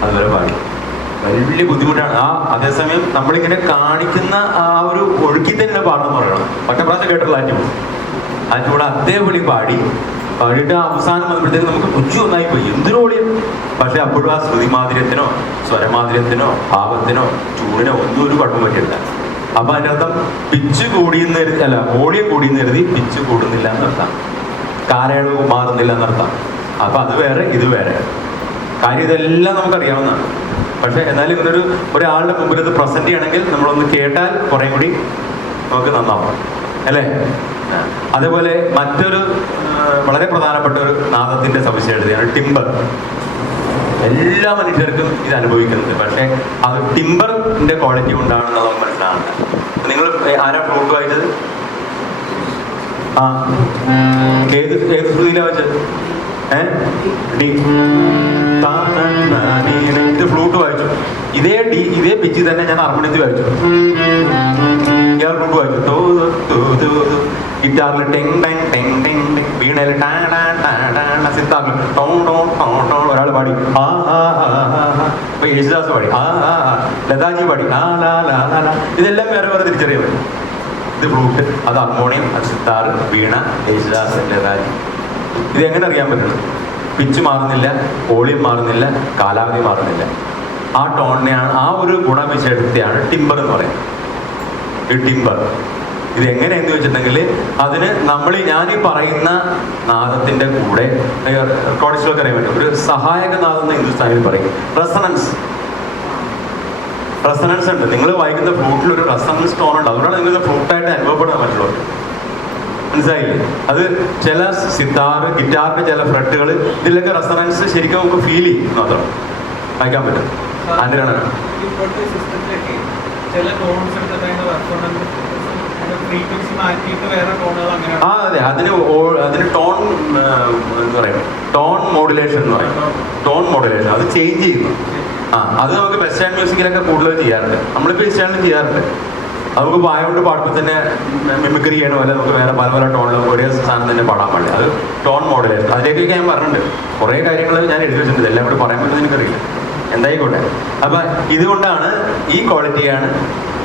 അതുവരെ പാടി. വലിയ ബുദ്ധിമുട്ടാണ്. ആ അതേസമയം നമ്മളിങ്ങനെ കാണിക്കുന്ന ആ ഒരു ഒഴുക്കി തന്നെ പാടണം പറയണം. ഒറ്റ പ്രാവശ്യം കേട്ടുള്ള ആറ്റും ആറ്റുകൂടെ അതേപടി പാടി. പാടിയിട്ട് അവസാനം വന്നപ്പോഴത്തേക്ക് നമുക്ക് കൊച്ചു ഒന്നായി പോയി. എന്തൊരു ഓളിയം പക്ഷെ അപ്പോഴും ആ ശ്രുതിമാധുര്യത്തിനോ സ്വരമാധുര്യത്തിനോ ഭാവത്തിനോ ചൂടിനോ ഒന്നും ഒരു കുഴപ്പം പറ്റിയില്ല അപ്പൊ അതിനർത്ഥം പിച്ച് കൂടിയെന്ന് അല്ല വോളിയം കൂടിയെന്ന് കരുതി പിച്ച് കൂടുന്നില്ല എന്നർത്ഥം. കാലയളവ് മാറുന്നില്ല എന്നർത്ഥം അപ്പൊ അത് വേറെ ഇത് വേറെ. കാര്യം ഇതെല്ലാം നമുക്കറിയാവുന്നതാണ്. പക്ഷെ എന്നാലും ഇങ്ങനൊരു ഒരാളുടെ മുമ്പിൽ ഇത് പ്രസന്റ് ചെയ്യണമെങ്കിൽ നമ്മളൊന്ന് കേട്ടാൽ കുറേ കൂടി നമുക്ക് നന്നാവും. അല്ലേ? അതേപോലെ മറ്റൊരു വളരെ പ്രധാനപ്പെട്ട ഒരു നാദത്തിന്റെ സവിശേഷതയാണ് ടിമ്പർ എല്ലാ മനുഷ്യർക്കും ഇത് അനുഭവിക്കുന്നുണ്ട് പക്ഷേ അത് ടിമ്പറിന്റെ ക്വാളിറ്റി കൊണ്ടാണെന്ന് മനസ്സിലാവുന്നത് നിങ്ങൾ ആരാ ഫ്രൂട്ട് വായിച്ചത്? ആ. ഏത് ഏത്. ഇത് ഫ്ലൂട്ട് വായിച്ചു. ഇതേ ഡി ഇതേ പിച്ച് തന്നെ ഞാൻ ഹാർമോണിയത്തിൽ വായിച്ചു. ഫ്ലൂട്ട് വായിച്ചു. ഗിറ്റാറിൽ ടെങ് ടെങ് ടെങ് ടെങ് ടെങ്. വീണയിൽ സിത്താറിൽ ടോ ടോ ടോ ടോ. ഒരാൾ പാടി. ആ ആ ആ. ഇപ്പൊ യേശുദാസ് പാടി. ആ ആ ലതാജി പാടി. ആ ലാ ലാ ലാ ഇതെല്ലാം വേറെ വേറെ തിരിച്ചറിയാൻ ഇത് ഫ്ലൂട്ട് അത് അമ്മോണിയം അത് വീണ യേശുദാസ് ലതാജി ഇത് എങ്ങനെ അറിയാൻ പറ്റുന്നത് പിച്ച് മാറുന്നില്ല ഓളിയം മാറുന്നില്ല കാലാവധി മാറുന്നില്ല. ആ ടോണിനെയാണ് ആ ഒരു ഗുണവിശേഷത്തെയാണ് ടിമ്പർ എന്ന് പറയുന്നത്. ഈ ടിമ്പർ. ഇത് എങ്ങനെയെന്ന് വെച്ചിട്ടുണ്ടെങ്കിൽ അതിന് നമ്മൾ ഞാൻ ഈ പറയുന്ന നാദത്തിന്റെ കൂടെ റെക്കോർഡിസ്റ്റിലൊക്കെ അറിയാൻ പറ്റും. ഒരു സഹായക നാദം എന്ന് ഹിന്ദുസ്ഥാനിൽ പറയും. റെസണൻസ് റെസണൻസ് ഉണ്ട്. നിങ്ങൾ വായിക്കുന്ന ഫ്ലൂട്ടിൽ ഒരു റെസണൻസ് ടോൺ ഉണ്ട് അതുകൊണ്ടാണ് നിങ്ങൾക്ക് ഫ്ലൂട്ടായിട്ട് അനുഭവപ്പെടാൻ പറ്റുള്ളൂ. മനസ്സിലായില്ലേ? അത് ചില സിത്താർ ഗിറ്റാറിന്റെ ചില ഫ്രട്ടുകൾ ഇതിലൊക്കെ റെസണൻസ് ശരിക്കും നമുക്ക് ഫീൽ ചെയ്യും മാത്രം. വായിക്കാൻ പറ്റും. അതിനാണ് ആ അതെ. അതിന് അതിന് ടോൺ എന്താ പറയുക ടോൺ മോഡുലേഷൻ എന്ന് പറയും. ടോൺ മോഡുലേഷൻ അത് ചേഞ്ച് ചെയ്യുന്നു. അത് നമുക്ക് വെസ്റ്റേൺ മ്യൂസിക്കിലൊക്കെ കൂടുതൽ ചെയ്യാറുണ്ട്. നമ്മളിപ്പോൾ വെസ്റ്റേണിൽ ചെയ്യാറുണ്ട്. നമുക്ക് വായ കൊണ്ട് പാടുമ്പോൾ തന്നെ മിമിക്രി ചെയ്യണ? പോലെ നമുക്ക് വേറെ പല പല ടോണിലും ഒരേ സാധനം തന്നെ പാടാൻ പാടില്ല. അത് ടോൺ മോഡലായിരുന്നു അതിലേക്കൊക്കെ ഞാൻ പറഞ്ഞിട്ടുണ്ട്. കുറേ കാര്യങ്ങൾ ഞാൻ എഴുതി വെച്ചിട്ടുണ്ട്. എല്ലാം കൂടി പറയാൻ പറ്റുന്നത് എനിക്കറിയില്ല. എന്തായിക്കോട്ടെ. അപ്പൊ ഇതുകൊണ്ടാണ് ഈ ക്വാളിറ്റിയാണ്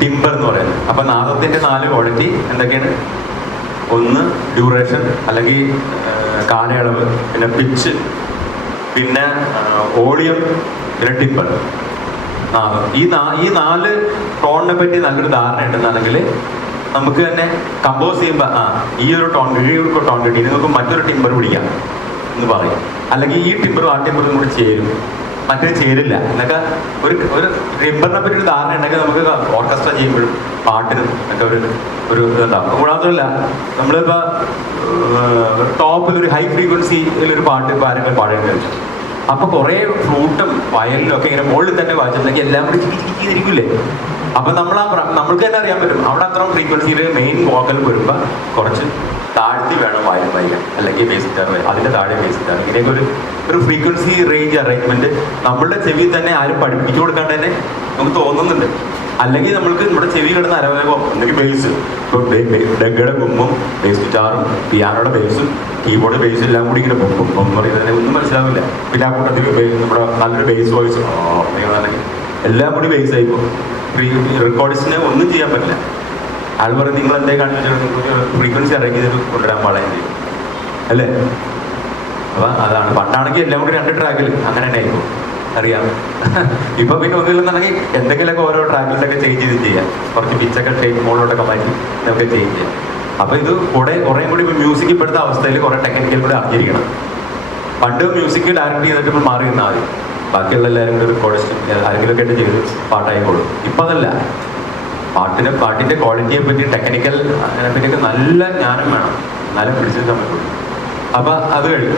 ടിമ്പർ എന്ന് പറയുന്നത്. അപ്പൊ നാദത്തിന്റെ നാല് ക്വാളിറ്റി എന്തൊക്കെയാണ്? ഒന്ന് ഡ്യൂറേഷൻ അല്ലെങ്കിൽ കാലയളവ് പിന്നെ പിച്ച് പിന്നെ ഓളിയം ആ ഈ ഈ നാല് ടോണിനെ പറ്റി നല്ലൊരു ധാരണ ഉണ്ടെന്നാണെങ്കിൽ നമുക്ക് തന്നെ കമ്പോസ് ചെയ്യുമ്പോൾ ആ ഈ ഒരു ടോൺ ഈ ഒരു ടോൺ കിട്ടി നിങ്ങൾക്ക് മറ്റൊരു ടിമ്പർ പിടിക്കാം എന്ന് പറയും. അല്ലെങ്കിൽ ഈ ടിമ്പറും ആ ടിമ്പറും കൂടി ചേരും. മറ്റേ ചേരില്ല. എന്നൊക്കെ ഒരു ഒരു ടിമ്പറിനെ പറ്റി ഒരു ധാരണ ഉണ്ടെങ്കിൽ നമുക്ക് ഓർക്കസ്ട്ര ചെയ്യുമ്പോഴും പാട്ടിനും ഒക്കെ ഒരു ഒരു ഇതുണ്ടാവും. കൂടാത്തല്ല നമ്മളിപ്പോൾ ടോപ്പിൽ ഒരു ഹൈ ഫ്രീക്വൻസിയിൽ ഒരു പാട്ട് ഇപ്പോൾ ആരെങ്കിലും പാടേണ്ടി വെച്ചു അപ്പൊ കുറെ ഫ്രൂട്ടും വയലിലും ഒക്കെ ഇങ്ങനെ മുകളിൽ തന്നെ വായിച്ചിട്ടുണ്ടെങ്കിൽ എല്ലാം കൂടി ഇരിക്കില്ലേ അപ്പൊ നമ്മൾ ആ നമ്മൾക്ക് തന്നെ അറിയാൻ പറ്റും. അവിടെ അത്ര ഫ്രീക്വൻസിയിൽ മെയിൻ വോക്കൽ വരുമ്പോ കുറച്ച് താഴ്ത്തി വേണം വയൽ വായിക്കാൻ. അല്ലെങ്കിൽ ബേസ് ഗിറ്റാർ അതിന്റെ താഴെ ബേസ് ഗിറ്റാർ ഇങ്ങനെയൊക്കെ ഒരു ഒരു ഫ്രീക്വൻസി റേഞ്ച് അറേഞ്ച്മെന്റ് നമ്മളുടെ ചെവി തന്നെ ആരും പഠിപ്പിച്ചു കൊടുക്കാണ്ട് തന്നെ നമുക്ക് തോന്നുന്നുണ്ട്. അല്ലെങ്കിൽ നമ്മൾക്ക് നമ്മുടെ ചെവി കിടന്ന അരവേഗം അല്ലെങ്കിൽ ബേസ് ഡഗ്ഗയുടെ കുമ്പും ബേസ് ഗിറ്റാറും പിയാനോയുടെ ബേസും കീബോർഡ് ബേസും എല്ലാം കൂടി ഇങ്ങനെ പൊക്കും. എന്ന് പറയുന്നത് ഒന്നും മനസ്സിലാവില്ല. പിന്നെ ആ കൂട്ടത്തിൽ നമ്മുടെ നല്ലൊരു ബേസ് വോയിസ് എല്ലാം കൂടി ബേസ് ആയി പോകും. റെക്കോർഡിസിനെ ഒന്നും ചെയ്യാൻ പറ്റില്ല. ആൾ പറയും നിങ്ങൾ എന്തേ കാണിച്ചിട്ട് ഫ്രീക്വൻസി ഇറങ്ങി കൊണ്ടുവരാൻ പാടാൻ ചെയ്യും. അല്ലേ? അപ്പൊ അതാണ്. പണ്ടാണെങ്കിൽ എല്ലാം കൂടി രണ്ട് ട്രാക്കിൽ അങ്ങനെ തന്നെ ആയിരിക്കും അറിയാം. [laughs] ഇപ്പൊ പിന്നെ ഒന്നുമില്ലെന്നുണ്ടെങ്കിൽ എന്തെങ്കിലുമൊക്കെ ഓരോ ട്രാക്കിലൊക്കെ ചേഞ്ച് ചെയ്ത് ചെയ്യാം. കുറച്ച് പിച്ചൊക്കെ ഷേപ്പ് മോളിലോട്ടൊക്കെ മാറ്റി നമുക്ക് ചേഞ്ച് ചെയ്യാം. അപ്പൊ ഇത് കുറെ കുറേ കൂടി മ്യൂസിക് ഇപ്പോഴത്തെ അവസ്ഥയിൽ കുറെ ടെക്നിക്കൽ കൂടെ അറിഞ്ഞിരിക്കണം. പണ്ട് മ്യൂസിക് ഡയറക്റ്റ് ചെയ്തിട്ട് ഇപ്പോൾ മാറി നിന്നാൽ മതി. ബാക്കിയുള്ള എല്ലാവരും കൂടി റെക്കോർഡിസ്റ്റ് ആരെങ്കിലും ഒക്കെ ചെയ്ത് പാട്ടായിക്കോളും. ഇപ്പൊ അതല്ല. പാട്ടിന് പാട്ടിന്റെ ക്വാളിറ്റിയെ പറ്റി ടെക്നിക്കൽ അതിനെ പറ്റിയൊക്കെ നല്ല ജ്ഞാനം വേണം. എന്നാലും പിടിച്ചിട്ട് പറ്റുള്ളൂ. അപ്പൊ അത് കഴിഞ്ഞു.